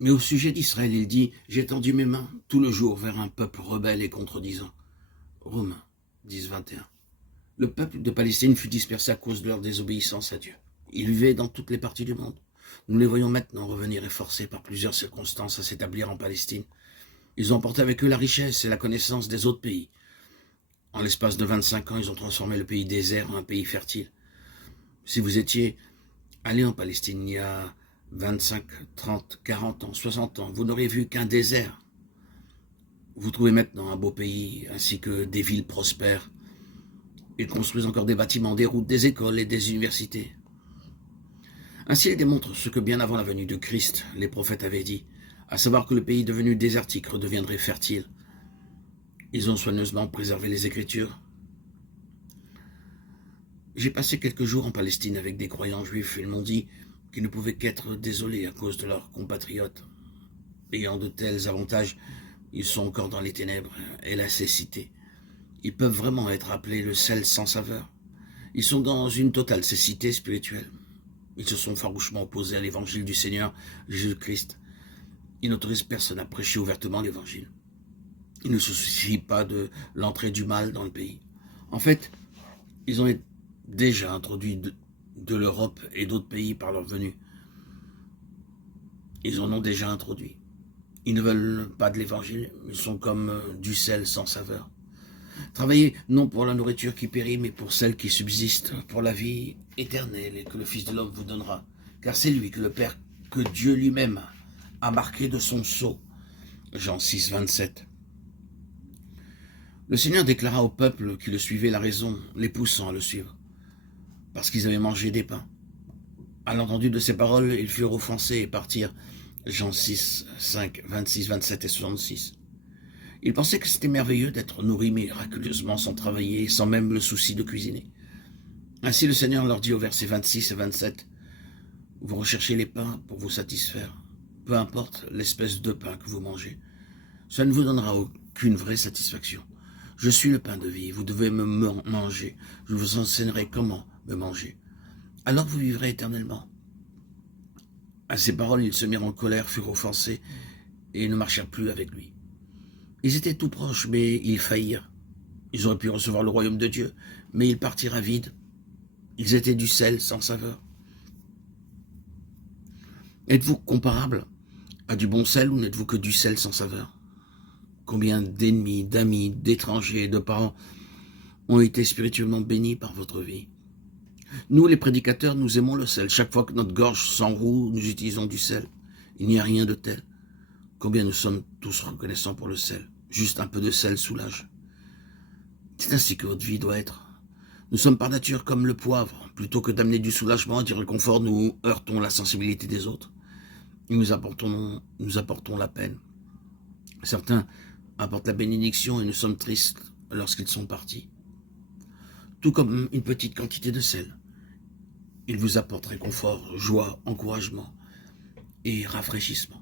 Mais au sujet d'Israël, il dit « J'ai tendu mes mains tout le jour vers un peuple rebelle et contredisant. » Romains 10, 21. Le peuple de Palestine fut dispersé à cause de leur désobéissance à Dieu. Ils vivaient dans toutes les parties du monde. Nous les voyons maintenant revenir et forcés par plusieurs circonstances à s'établir en Palestine. Ils ont emporté avec eux la richesse et la connaissance des autres pays. En l'espace de 25 ans, ils ont transformé le pays désert en un pays fertile. Si vous étiez allé en Palestine il y a 25, 30, 40 ans, 60 ans, vous n'auriez vu qu'un désert. Vous trouvez maintenant un beau pays, ainsi que des villes prospères. Ils construisent encore des bâtiments, des routes, des écoles et des universités. Ainsi, ils démontrent ce que bien avant la venue de Christ, les prophètes avaient dit, à savoir que le pays devenu désertique redeviendrait fertile. Ils ont soigneusement préservé les Écritures. J'ai passé quelques jours en Palestine avec des croyants juifs. Ils m'ont dit qu'ils ne pouvaient qu'être désolés à cause de leurs compatriotes. Ayant de tels avantages, ils sont encore dans les ténèbres et la cécité. Ils peuvent vraiment être appelés le sel sans saveur. Ils sont dans une totale cécité spirituelle. Ils se sont farouchement opposés à l'évangile du Seigneur Jésus-Christ. Ils n'autorisent personne à prêcher ouvertement l'évangile. Ils ne se soucient pas de l'entrée du mal dans le pays. En fait, ils ont déjà introduit de l'Europe et d'autres pays par leur venue. Ils en ont déjà introduit. Ils ne veulent pas de l'évangile, ils sont comme du sel sans saveur. Travaillez non pour la nourriture qui périt, mais pour celle qui subsiste, pour la vie éternelle et que le Fils de l'homme vous donnera. Car c'est lui que le Père, que Dieu lui-même a marqué de son sceau. Jean 6, 27. Le Seigneur déclara au peuple qui le suivait la raison, les poussant à le suivre, parce qu'ils avaient mangé des pains. À l'entendu de ces paroles, ils furent offensés et partirent. Jean 6, 5, 26, 27 et 66. Ils pensaient que c'était merveilleux d'être nourris miraculeusement sans travailler, sans même le souci de cuisiner. Ainsi le Seigneur leur dit au verset 26 et 27, « Vous recherchez les pains pour vous satisfaire, peu importe l'espèce de pain que vous mangez. Cela ne vous donnera aucune vraie satisfaction. Je suis le pain de vie, vous devez me manger, je vous enseignerai comment me manger. Alors vous vivrez éternellement. » À ces paroles, ils se mirent en colère, furent offensés, et ne marchèrent plus avec lui. Ils étaient tout proches, mais ils faillirent. Ils auraient pu recevoir le royaume de Dieu, mais ils partirent à vide. Ils étaient du sel sans saveur. Êtes-vous comparable à du bon sel ou n'êtes-vous que du sel sans saveur? Combien d'ennemis, d'amis, d'étrangers et de parents ont été spirituellement bénis par votre vie? Nous, les prédicateurs, nous aimons le sel. Chaque fois que notre gorge s'enroue, nous utilisons du sel. Il n'y a rien de tel. Combien nous sommes tous reconnaissants pour le sel. Juste un peu de sel soulage. C'est ainsi que votre vie doit être. Nous sommes par nature comme le poivre. Plutôt que d'amener du soulagement et du réconfort, nous heurtons la sensibilité des autres. Et nous apportons la peine. Certains apportent la bénédiction et nous sommes tristes lorsqu'ils sont partis. Tout comme une petite quantité de sel. Il vous apporte réconfort, joie, encouragement et rafraîchissement.